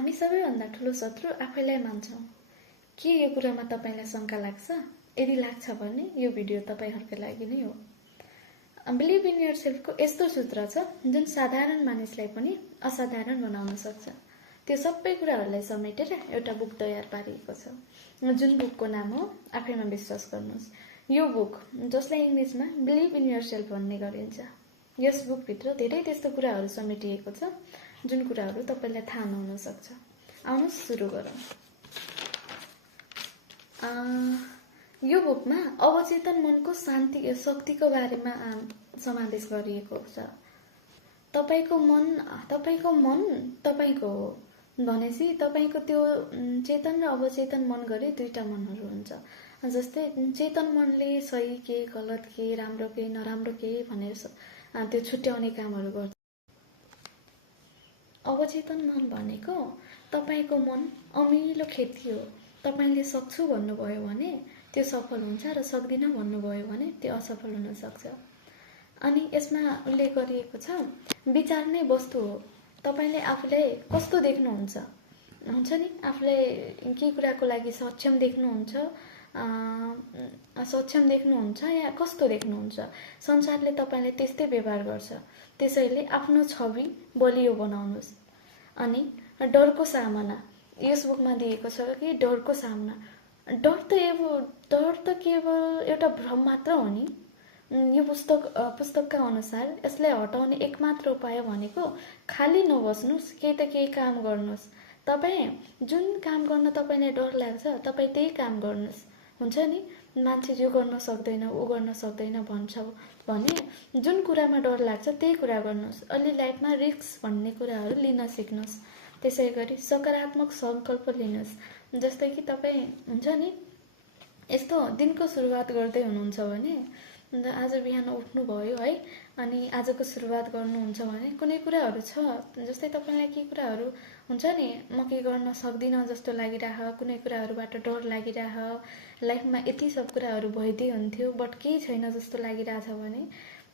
हामी सबैभन्दा ठुलो शत्रु आफैलाई मान्छौँ। के यो कुरामा तपाईलाई शङ्का लाग्छ? यदि लाग्छ भने यो भिडियो तपाईहरुको लागि नै हो। बिलिभ इन योरसेल्फको यस्तो सूत्र छ जुन साधारण मानिसलाई पनि असाधारण बनाउन सक्छ। त्यो सबै कुराहरूलाई समेटेर एउटा बुक तयार पारिएको छ, जुन बुकको नाम हो आफैमा विश्वास गर्नुहोस्। यो बुक, जसलाई इङ्ग्लिसमा बिलिभ इन योरसेल्फ भन्ने गरिन्छ, यस बुकभित्र धेरै त्यस्तो कुराहरू समेटिएको छ जुन कुराहरू तपाईलाई थाहा नहुन सक्छ। आउनुहोस् सुरु गरौँ। यो बुकमा अवचेतन मनको शान्ति शक्तिको बारेमा समावेश गरिएको छ। तपाईको मन तपाईको हो भनेपछि तपाईको त्यो चेतन र अवचेतन मन गरी दुईटा मनहरू हुन्छ। जस्तै चेतन मनले सही के गलत के राम्रो के नराम्रो के भनेर त्यो छुट्याउने कामहरू गर्छ। अवचेतन मन भनेको तपाईको मन अमिलो खेती हो। तपाईले सक्छु भन्नुभयो भने त्यो सफल हुन्छ र सक्दिन भन्नुभयो भने त्यो असफल हुन सक्छ। अनि यसमा उल्लेख गरिएको छ विचार नै वस्तु हो। तपाईले आफूलाई कस्तो देख्नुहुन्छ हुन्छ नि, आफूलाई के कुराको लागि सक्षम देख्नुहुन्छ या कस्तो देख्नुहुन्छ, संसारले तपाईलाई त्यस्तै व्यवहार गर्छ। त्यसैले आफ्नो छवि बलियो बनाउनुहोस्। अनि डरको सामना, यस बुकमा दिएको छ कि डरको सामना, डर त केवल एउटा भ्रम मात्र हो नि। यो पुस्तकका अनुसार यसलाई हटाउने एकमात्र उपाय भनेको खाली नबस्नुस्, केही त केही काम गर्नुस्। तपाईँ जुन काम गर्न तपाईलाई डर लाग्छ तपाईँ त्यही काम गर्नुस्। हुन्छ नि, मान्छे जो गर्न सक्दैन ऊ गर्न सक्दैन भन्छ भने जुन कुरामा डर लाग्छ त्यही कुरा गर्नुस्। अलि लाइफमा रिस्क भन्ने कुराहरू लिन सिक्नुस्। त्यसै गरी सकारात्मक सङ्कल्प लिनुस्। जस्तै कि तपाईँ हुन्छ नि, यस्तो दिनको सुरुवात गर्दै हुनुहुन्छ भने आज बिहान उठ्नुभयो है, अनि आजको सुरुवात गर्नुहुन्छ भने कुनै कुराहरू छ जस्तै तपाईँलाई के कुराहरू हुन्छ नि, म के गर्न सक्दिनँ जस्तो लागिरह, कुनै कुराहरूबाट डर लागिरह, लाइफमा यति सब कुराहरू भइदिए हुन्थ्यो बट केही छैन जस्तो लागिरहेछ भने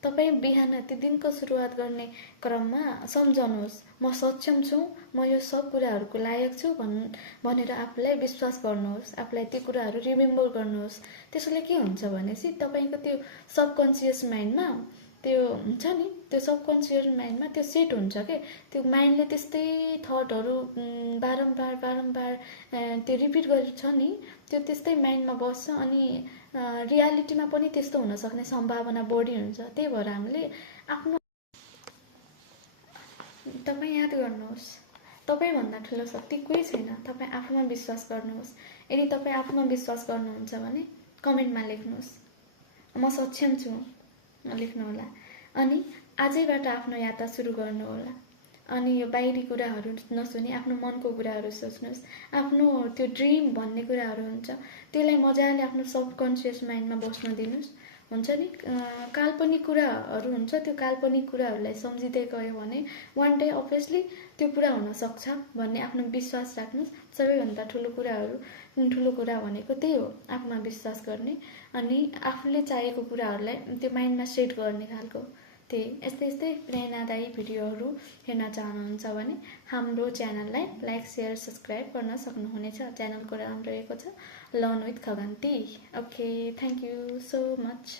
तपाईँ बिहान त्यो दिनको सुरुवात गर्ने क्रममा सम्झनुहोस् म सक्षम छु, म यो सब कुराहरूको लायक छु भनेर आफूलाई विश्वास गर्नुहोस्। आफूलाई त्यो कुराहरू रिमेम्बर गर्नुहोस्। त्यसले के हुन्छ भनेपछि तपाईँको त्यो सबकन्सियस माइन्डमा त्यो हुन्छ नि, त्यो सबकन्सियस माइन्डमा त्यो सेट हुन्छ के, त्यो माइन्डले त्यस्तै थटहरू बारम्बार त्यो रिपिट गर्छ नि, त्यो त्यस्तै माइन्डमा बस्छ अनि रियालिटीमा पनि त्यस्तो हुन सक्ने सम्भावना बढी हुन्छ। त्यही भएर हामीले तपाईँ याद गर्नुहोस्, तपाईँभन्दा ठुलो शक्ति कोही छैन। तपाईँ आफूमा विश्वास गर्नुहोस्। यदि तपाईँ आफूमा विश्वास गर्नुहुन्छ भने कमेन्टमा लेख्नुहोस् म सक्षम छु लेख्नुहोला। अनि आजैबाट आफ्नो यात्रा सुरु गर्नुहोला। अनि यो बाहिरी कुराहरू नसुनी आफ्नो मनको कुराहरू सोच्नुहोस्। आफ्नो त्यो ड्रिम भन्ने कुराहरू हुन्छ त्यसलाई मजाले आफ्नो सबकन्सियस माइन्डमा बस्न दिनुहोस्। हुन्छ नि, काल्पनिक कुराहरू हुन्छ, त्यो काल्पनिक कुराहरूलाई सम्झिँदै गयो भने वान डे अभियसली त्यो पुरा हुन सक्छ भन्ने आफ्नो विश्वास राख्नुहोस्। सबैभन्दा ठुलो कुरा भनेको त्यही हो, आफूमा विश्वास गर्ने अनि आफूले चाहेको कुराहरूलाई त्यो माइन्डमा सेट गर्ने खालको। त्यही यस्तै प्रेरणादायी भिडियोहरू हेर्न चाहनुहुन्छ भने हाम्रो च्यानललाई लाइक सेयर सब्सक्राइब गर्न सक्नुहुनेछ। च्यानलको नाम रहेको छ learn with Khaganti. Okay, thank you so much.